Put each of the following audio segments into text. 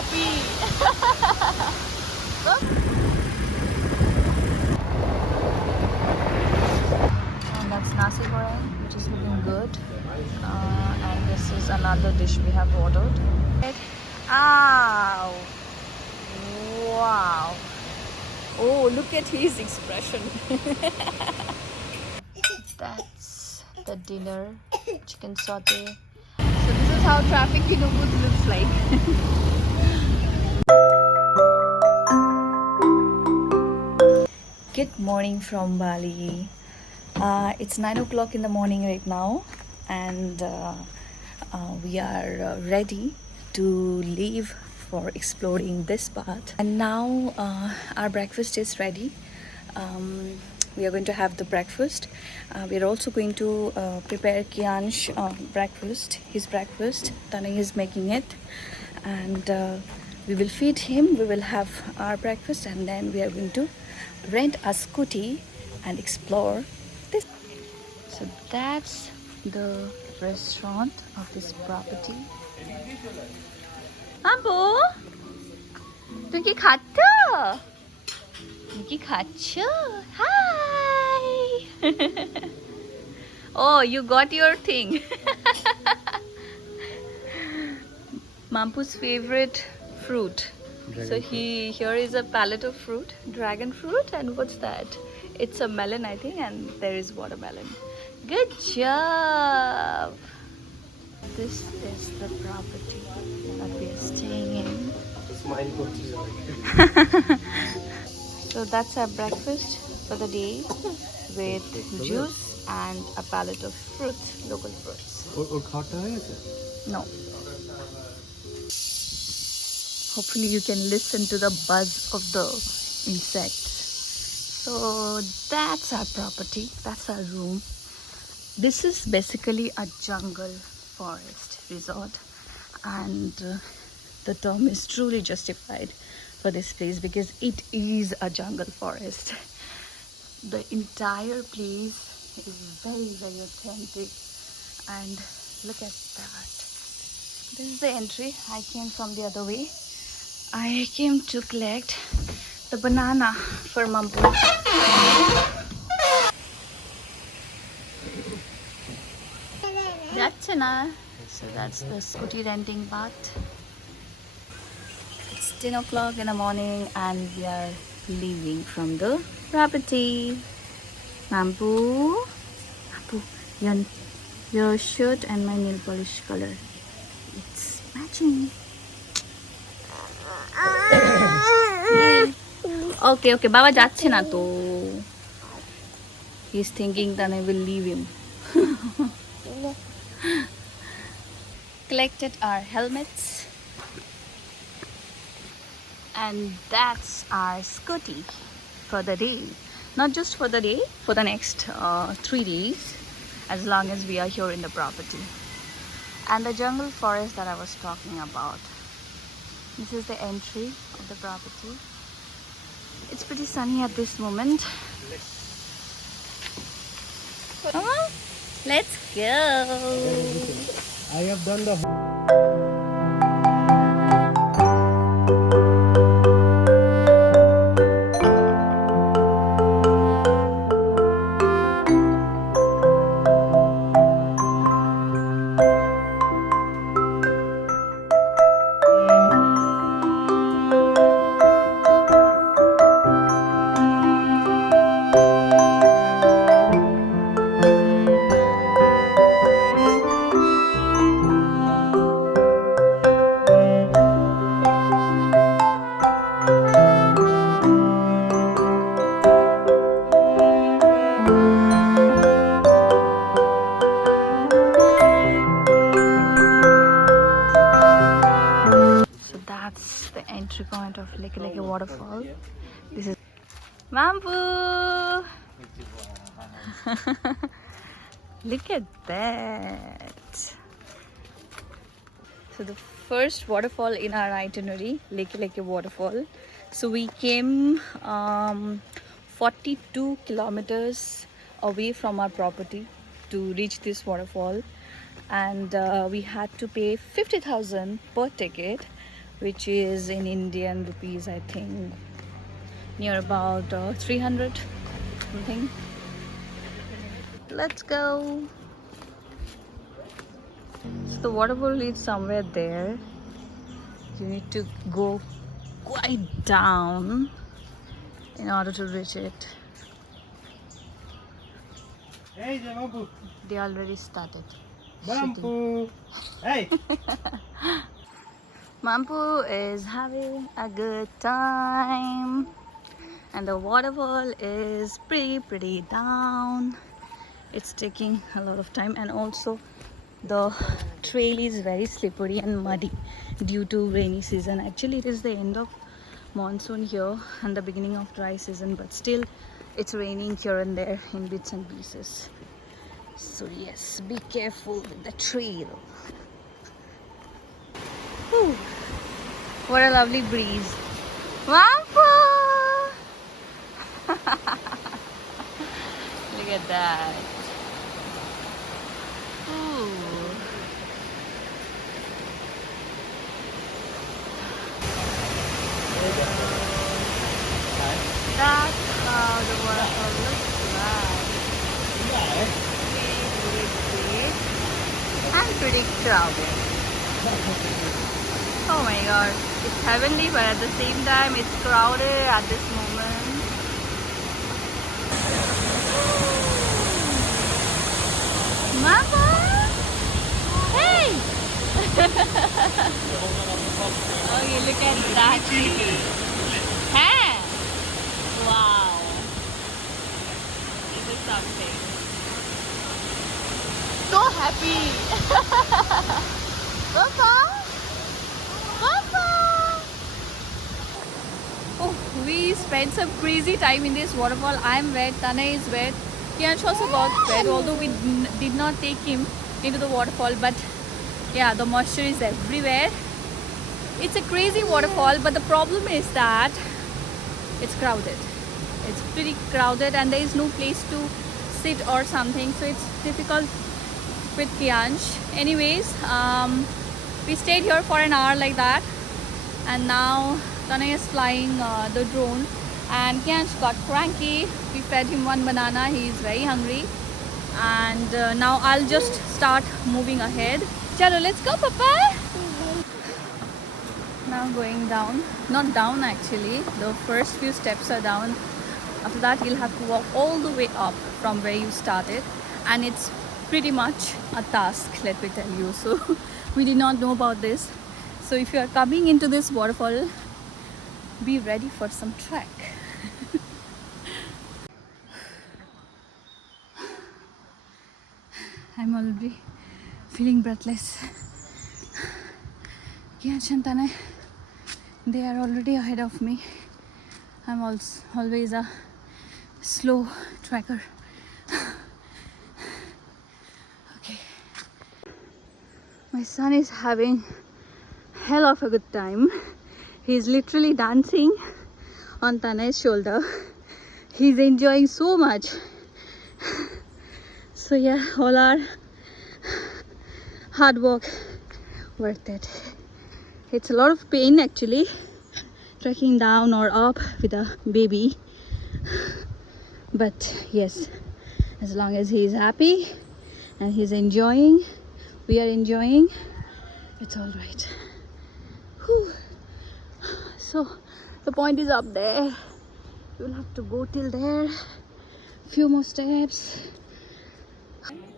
happy. And that's nasi goreng, which is looking good. And this is another dish we have ordered. Ow! Wow! Oh, look at his expression. That's the dinner, chicken saute. So this is how traffic in Ubud looks like. Good morning from Bali. It's 9 o'clock in the morning right now, and we are ready to leave for exploring this part. And now our breakfast is ready. We are going to have the breakfast. We are also going to prepare Kiyansh breakfast, his breakfast. Tani is making it, and we will feed him. We will have our breakfast, and then we are going to rent a scooty and explore this. So that's the restaurant of this property. Ambu, তুই কি খাচ্ছ? তুমি কি খাচ্ছ? Hi. Oh, you got your thing. Mampu's favorite fruit. So here is a palette of fruit, dragon fruit, and what's that? It's a melon, I think, and there is watermelon. Good job. This is the property that we are staying in. Smile. So that's our breakfast for the day with juice and a palette of fruit, local fruits. No. Hopefully you can listen to the buzz of the insects. So that's our property, that's our room. This is basically a jungle forest resort, and the term is truly justified for this place because it is a jungle forest. The entire place is very, very authentic, and look at that. This is the entry. I came from the other way. I came to collect the banana for Mampu. So that's the scooty renting part. It's 10 o'clock in the morning and we are leaving from the property. Mampu, your shirt and my nail polish color, it's matching. Okay, Baba যাচ্ছে না তো. He's thinking that I will leave him. Collected our helmets, and that's our scooty for the day. Not just for the day, for the next 3 days, as long as we are here in the property. And the jungle forest that I was talking about. This is the entry of the property. It's pretty sunny at this moment. Come on, let's go. I have done the entry point of Leke Waterfall. This is Mampu. Look at that. So the first waterfall in our itinerary, Leke Waterfall. So we came 42 kilometers away from our property to reach this waterfall, and we had to pay 50,000 per ticket. which is in Indian rupees, I think, near about 300 something. Let's go. So the waterfall is somewhere there. You need to go quite down in order to reach it. Hey, Bampu. They already started. Bampu. Hey. Mampu is having a good time, and the waterfall is pretty down. It's taking a lot of time, and also the trail is very slippery and muddy due to rainy season. Actually, it is the end of monsoon here and the beginning of dry season, but still it's raining here and there in bits and pieces. So yes, be careful with the trail. Whew. What a lovely breeze. Wampa! Look at that. Ooh. That's how the waterfall looks like. Pretty and pretty crowded. Oh my god, it's heavenly, but at the same time it's crowded at this moment. Mama! Hey! Okay, look at that tree. Hey! Wow! This is something. So happy! Papa! Papa! Oh, we spent some crazy time in this waterfall. I'm wet, Tana is wet. Kiyansh also got wet, although we did not take him into the waterfall. But yeah, the moisture is everywhere. It's a crazy waterfall, but the problem is that it's crowded. It's pretty crowded and there is no place to sit or something. So it's difficult with Kiyansh. Anyways, we stayed here for an hour like that. And now Tana is flying the drone. And Kiyansh got cranky. We fed him one banana. He is very hungry. And now I'll just start moving ahead. Chalo, let's go, Papa. Now going down. Not down actually. The first few steps are down. After that, you'll have to walk all the way up from where you started. And it's pretty much a task, let me tell you. So we did not know about this. So if you are coming into this waterfall, be ready for some trek. I'm already feeling breathless. Kiyansh and Tana, they are already ahead of me. I'm always a slow trekker. Okay. My son is having hell of a good time. He's literally dancing on Tana's shoulder. He's enjoying so much. So yeah, all our hard work worth it. It's a lot of pain actually, trekking down or up with a baby. But yes, as long as he's happy and he's enjoying, we are enjoying, it's all right. Whew. So the point is up there. You'll have to go till there. Few more steps.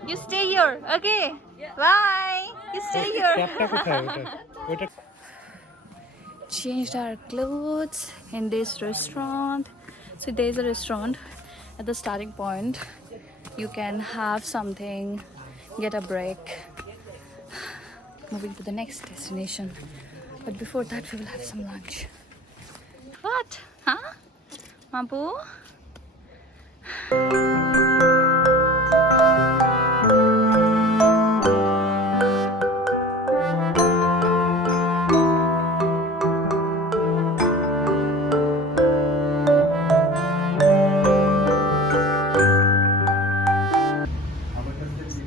You stay here, okay? Yeah. Bye. You stay here. Changed our clothes in this restaurant. So there's a restaurant at the starting point. You can have something, get a break, moving to the next destination. But before that, we will have some lunch. What? Huh? Mabu?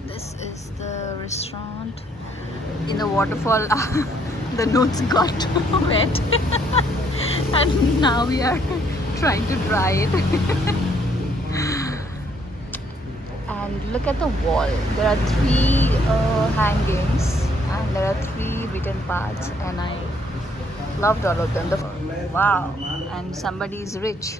This is the restaurant in the waterfall the notes got wet and now we are trying to dry it. And look at the wall. There are three hangings and there are three written parts, and I loved all of them. Wow! And somebody is rich.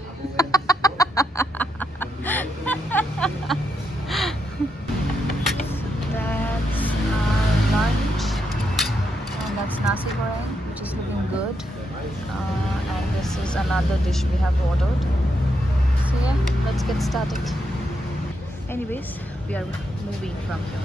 That's our lunch, and that's nasi goreng, which is looking good. And this is another dish we have ordered. So yeah, let's get started. Anyways, we are moving from here.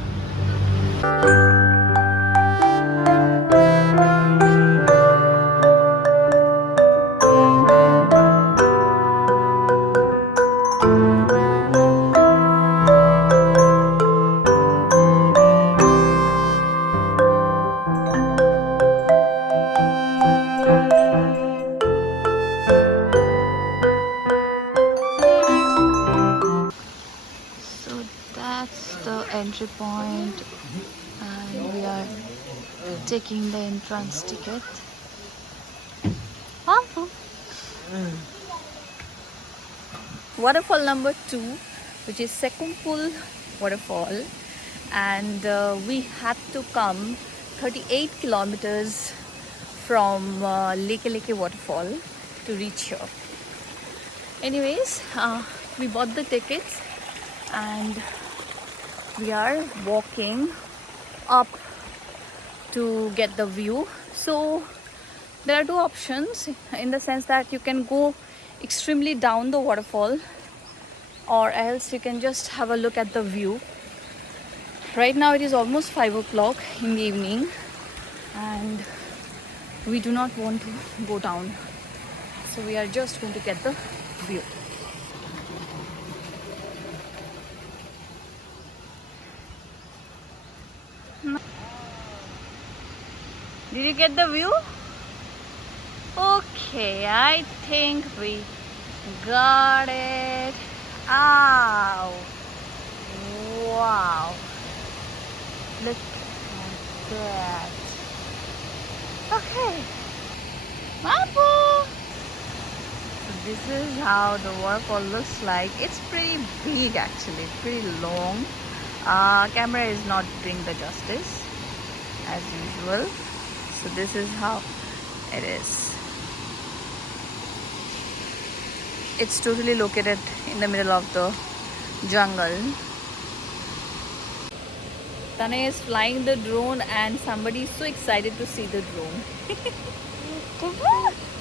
So that's the entry point, and we are taking the entrance ticket. Waterfall number 2, which is Sekumpul waterfall, and we had to come 38 kilometers from Leke waterfall to reach here. Anyways, we bought the tickets and we are walking up to get the view. So there are two options, in the sense that you can go extremely down the waterfall, or else you can just have a look at the view. Right now it is almost 5 o'clock in the evening and we do not want to go down, so we are just going to get the view. Did you get the view? Okay, I think we got it. Ow! Wow! Look at that. Okay. Mapu! So this is how the waterfall looks like. It's pretty big actually, pretty long. Camera is not doing the justice as usual. So this is how it is. It's totally located in the middle of the jungle. Tane is flying the drone and somebody is so excited to see the drone.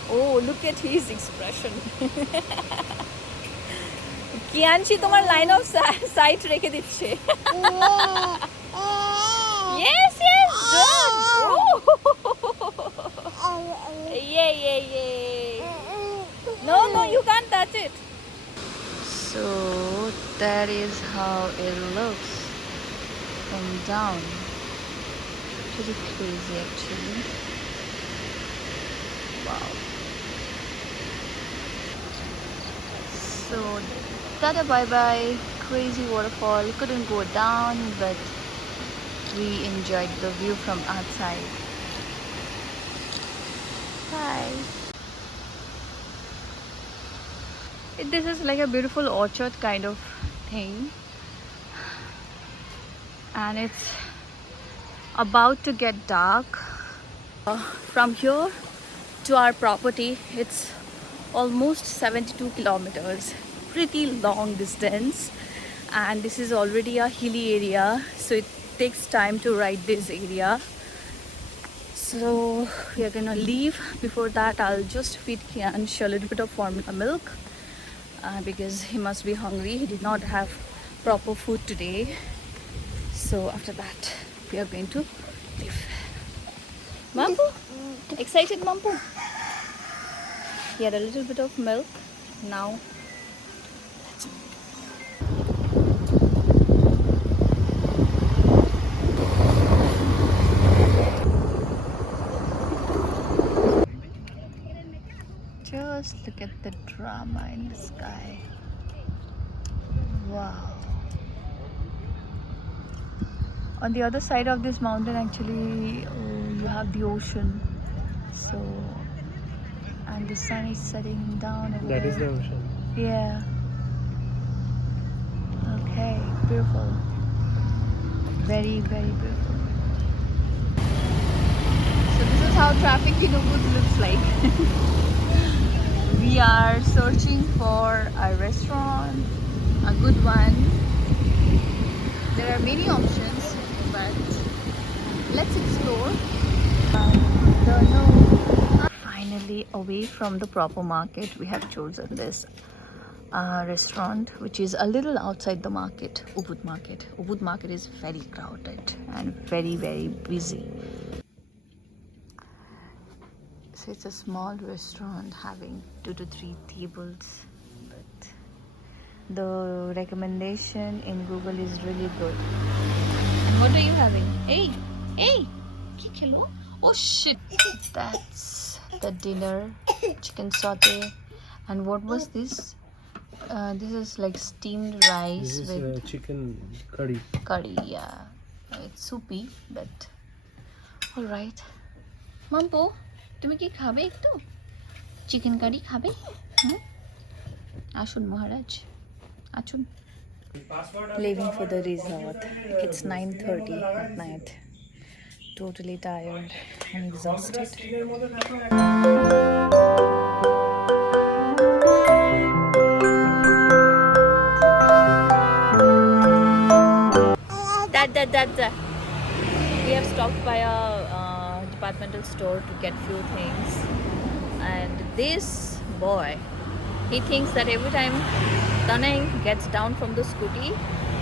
Oh, look at his expression. Kiyanshi, tomar line of sight rekhe dicche. Yes, yes, good. Oh. Yeah. No, you can't touch it. So that is how it looks from down. Pretty crazy actually. Wow. So tada bye bye. Crazy waterfall. Couldn't go down, but we enjoyed the view from outside. Bye. This is like a beautiful orchard kind of thing, and it's about to get dark. From here to our property, it's almost 72 kilometers. Pretty long distance, and this is already a hilly area, so it takes time to ride this area. So we are gonna leave. Before that, I'll just feed Kiyansh a little bit of formula milk because he must be hungry. He did not have proper food today. So after that, we are going to leave. Mampu? Excited, Mampu? He had a little bit of milk. Now let's move. Just look at the drama in the sky. Wow. On the other side of this mountain, actually, you have the ocean. So, and the sun is setting down over That is the there. ocean. Yeah. Okay, beautiful. Very, very beautiful. So this is how traffic in Ubud looks like. We are searching for a restaurant, a good one. There are many options, but let's explore. Don't know. Finally, away from the proper market, we have chosen this restaurant, which is a little outside the market, Ubud market. Ubud market is very crowded and very, very busy. So it's a small restaurant having 2 to 3 tables, but the recommendation in Google is really good. And what are you having? Hey, hey, hello. Oh shit! That's the dinner, chicken saute. And what was this? This is like steamed rice This with is chicken curry. curry. Yeah, it's soupy, but all right. Mampo, তুমি কি খাবে একটু chicken curry খাবে? আসুন মহারাজ, আসুন. Leaving for the resort. It's 9:30 at night. Totally tired and exhausted. Da. We have stopped by a departmental store to get few things, and this boy, he thinks that every time Tanay gets down from the scooty,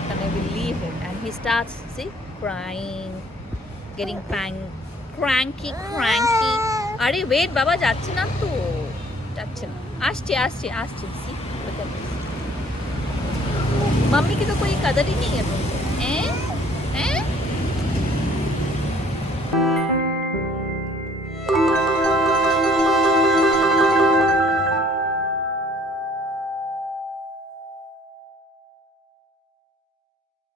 Tanay will leave him, and he starts, see, crying, getting cranky. Are wait, Baba, যাচ্ছে না তো, যাচ্ছে না, আসছে, see, look at this. Mummy की तो कोई कदर ही नहीं है तुमको, हैं?